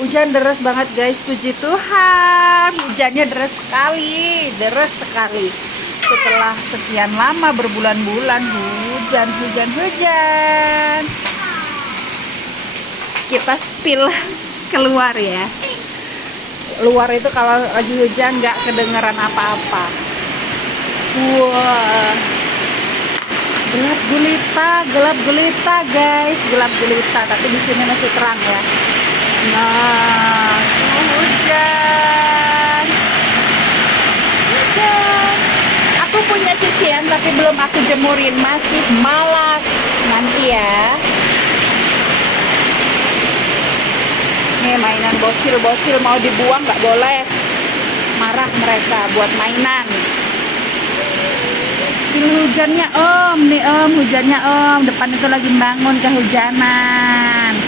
Hujan deras banget guys, puji Tuhan. Hujannya deras sekali. Setelah sekian lama berbulan-bulan hujan. Kita spill keluar ya. Luar itu kalau lagi hujan nggak kedengeran apa-apa. Wah, gelap gulita guys, gelap gulita. Tapi di sini masih terang ya. Nah, hujan. Aku punya cucian tapi belum aku jemurin, masih malas. Nanti ya. Nih mainan bocil mau dibuang nggak boleh. Marah mereka buat mainan. Ini hujannya hujannya depan itu lagi bangun kehujanan.